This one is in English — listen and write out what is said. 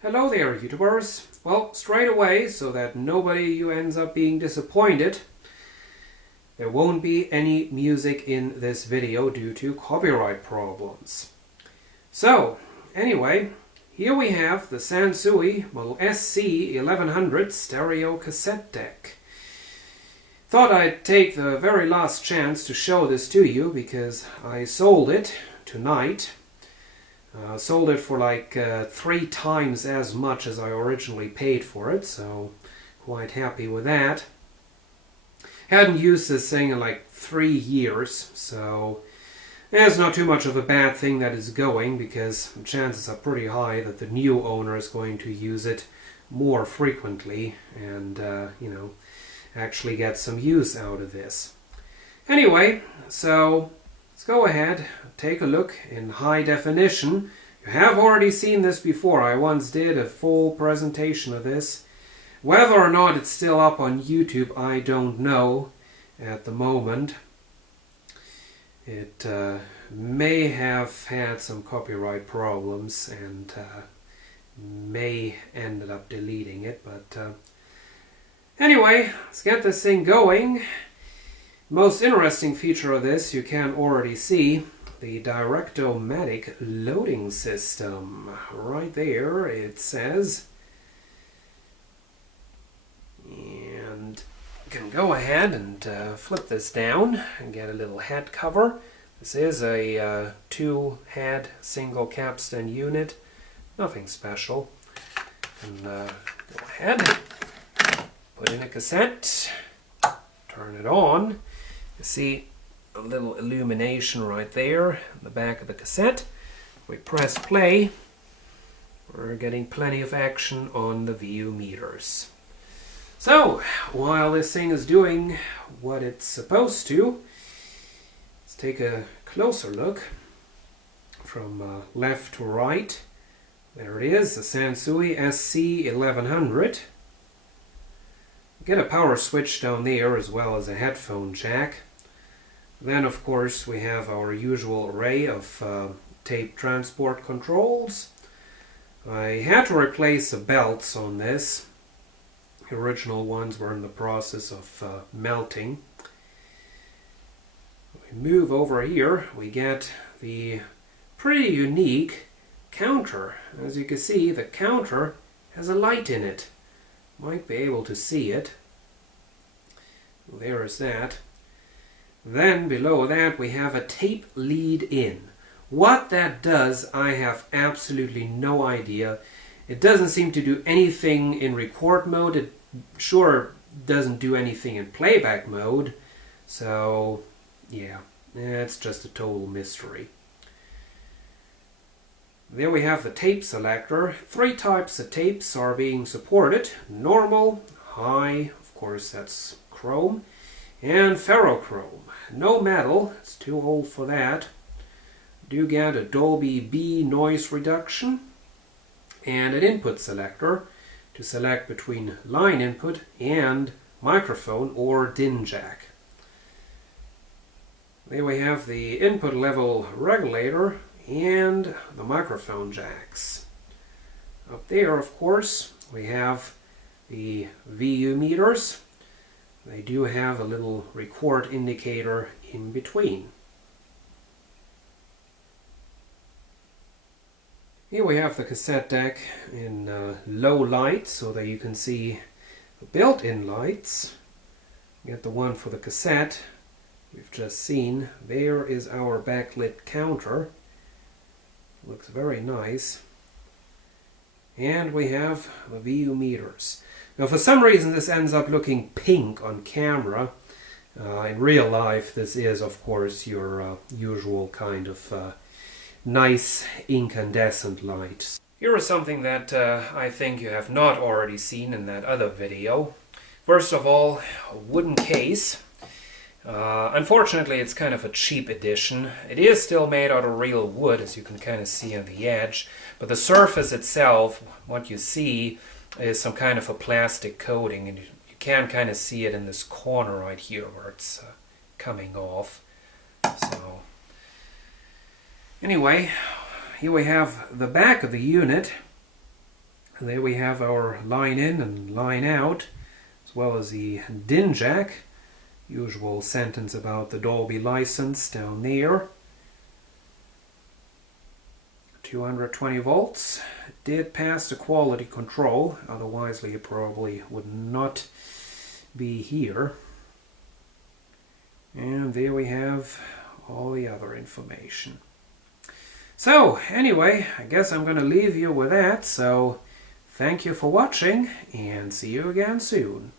Hello there, YouTubers. Well, straight away, so that nobody ends up being disappointed, there won't be any music in this video due to copyright problems. So, anyway, here we have the Sansui model SC 1100 stereo cassette deck. Thought I'd take the very last chance to show this to you because I sold it tonight. Sold it for like 3 times as much as I originally paid for it, so quite happy with that. Hadn't used this thing in like 3 years, so it's not too much of a bad thing that it's going, because chances are pretty high that the new owner is going to use it more frequently and, actually get some use out of this. Anyway, so let's go ahead, take a look in high definition. You have already seen this before. I once did a full presentation of this. Whether or not it's still up on YouTube, I don't know at the moment. It may have had some copyright problems and may ended up deleting it, but anyway, let's get this thing going. Most interesting feature of this, you can already see the Direct-O-Matic loading system. Right there it says. And you can go ahead and flip this down and get a little head cover. This is a 2-head single capstan unit. Nothing special. And go ahead, put in a cassette, turn it on. You see a little illumination right there in the back of the cassette. We press play. We're getting plenty of action on the VU meters. So, while this thing is doing what it's supposed to, let's take a closer look from left to right. There it is, the Sansui SC 1100. Get a power switch down there as well as a headphone jack. Then of course we have our usual array of tape transport controls. I had to replace the belts on this. The original ones were in the process of melting. We move over here, we get the pretty unique counter. As you can see, the counter has a light in it. Might be able to see it. There is that. Then below that we have a tape lead in. What that does, I have absolutely no idea. It doesn't seem to do anything in record mode. It sure doesn't do anything in playback mode. So yeah, it's just a total mystery. There we have the tape selector. 3 types of tapes are being supported. Normal, high, of course that's chrome, and ferrochrome. No metal, it's too old for that. Do get a Dolby B noise reduction and an input selector to select between line input and microphone or DIN jack. There we have the input level regulator and the microphone jacks. Up there, of course, we have the VU meters. They do have a little record indicator in between. Here we have the cassette deck in low light so that you can see the built-in lights. Get the one for the cassette we've just seen. There is our backlit counter. Looks very nice. And we have the VU meters. Now for some reason this ends up looking pink on camera. In real life this is of course your usual kind of nice incandescent light. Here is something that I think you have not already seen in that other video. First of all, a wooden case. Unfortunately it's kind of a cheap edition. It is still made out of real wood, as you can kind of see on the edge, but the surface itself, what you see, is some kind of a plastic coating, and you can kind of see it in this corner right here where it's coming off. So anyway, here we have the back of the unit. And there we have our line in and line out, as well as the DIN jack. Usual sentence about the Dolby license down there. 220 volts. It did pass the quality control, otherwise it probably would not be here. And there we have all the other information. So anyway, I guess I'm going to leave you with that. So thank you for watching and see you again soon.